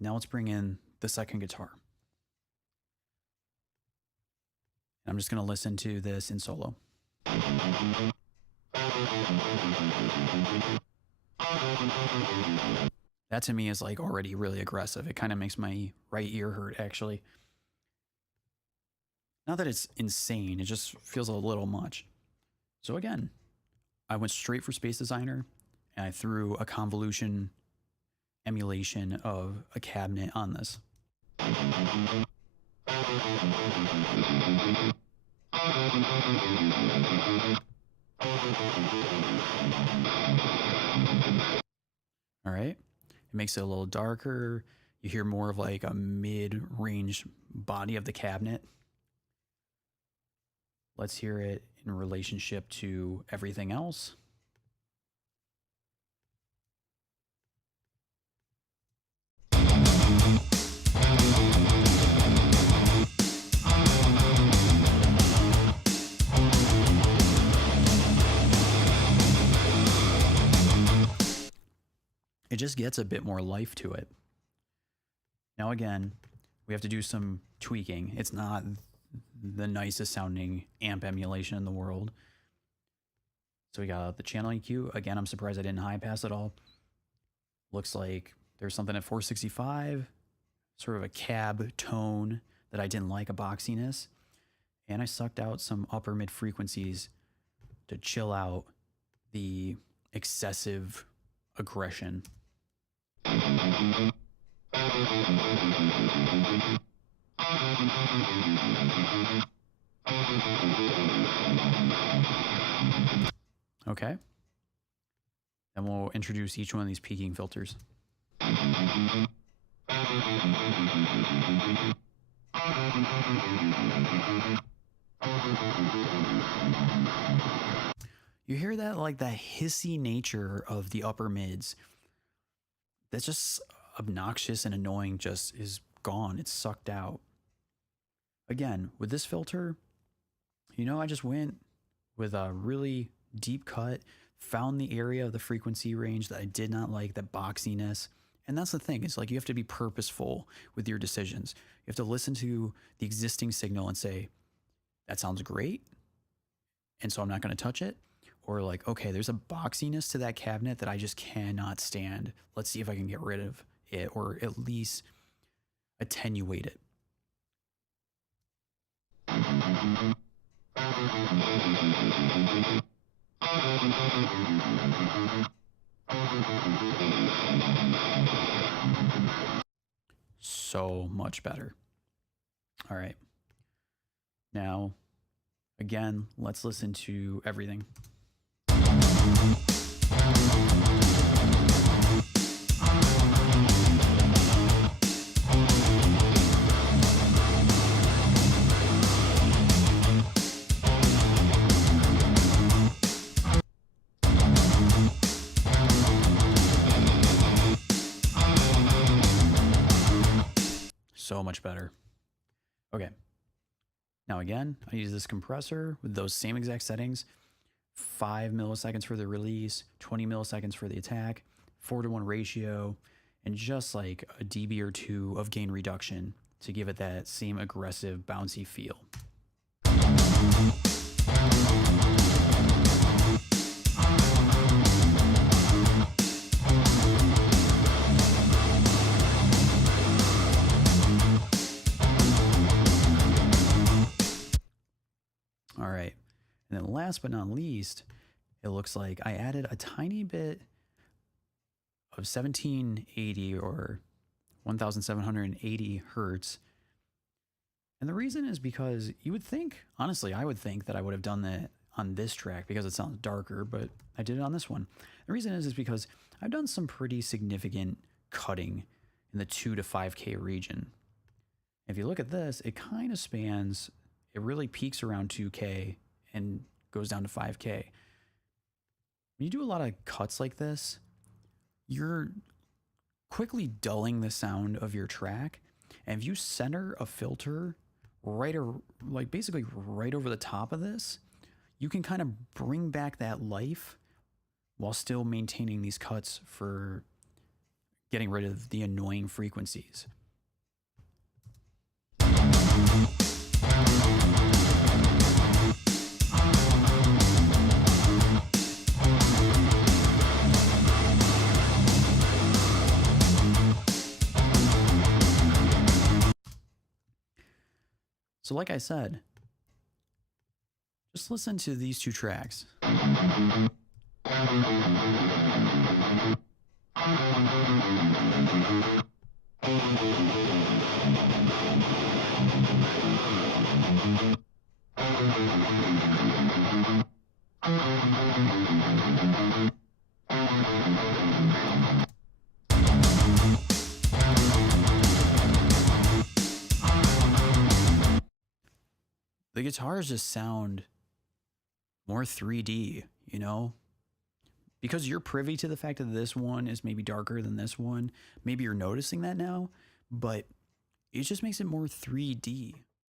Now let's bring in the second guitar. I'm just going to listen to this in solo. That to me is like already really aggressive. It kind of makes my right ear hurt, actually. Not that it's insane, it just feels a little much. So again, I went straight for Space Designer and I threw a convolution emulation of a cabinet on this. All right, it makes it a little darker. You hear more of like a mid-range body of the cabinet. Let's hear it in relationship to everything else. It just gets a bit more life to it. Now again, we have to do some tweaking. It's not the nicest sounding amp emulation in the world. So we got the channel EQ. Again, I'm surprised I didn't high pass at all. Looks like there's something at 465, sort of a cab tone that I didn't like, a boxiness. And I sucked out some upper mid frequencies to chill out the excessive aggression. Okay. Then we'll introduce each one of these peaking filters. You hear that, like that hissy nature of the upper mids. That's just obnoxious and annoying, just is gone. It's sucked out. Again, with this filter, you know, I just went with a really deep cut, found the area of the frequency range that I did not like, that boxiness. And that's the thing, it's like you have to be purposeful with your decisions. You have to listen to the existing signal and say, that sounds great, and so I'm not going to touch it. Or like, okay, there's a boxiness to that cabinet that I just cannot stand. Let's see if I can get rid of it, or at least attenuate it. So much better. All right. Now, again, let's listen to everything. So much better. Okay. Now again, I use this compressor with those same exact settings. 5 milliseconds for the release, 20 milliseconds for the attack, 4:1 ratio, and just like a dB or two of gain reduction to give it that same aggressive, bouncy feel. All right. And then last but not least, it looks like I added a tiny bit of 1780 or 1780 hertz. And the reason is because you would think, honestly, I would think that I would have done that on this track because it sounds darker, but I did it on this one. The reason is because I've done some pretty significant cutting in the 2 to 5K region. If you look at this, it kind of spans, it really peaks around 2K and goes down to 5K. When you do a lot of cuts like this, you're quickly dulling the sound of your track. And if you center a filter basically right over the top of this, you can kind of bring back that life while still maintaining these cuts for getting rid of the annoying frequencies. So like I said, just listen to these two tracks. The guitars just sound more 3D, you know? Because you're privy to the fact that this one is maybe darker than this one. Maybe you're noticing that now, but it just makes it more 3D.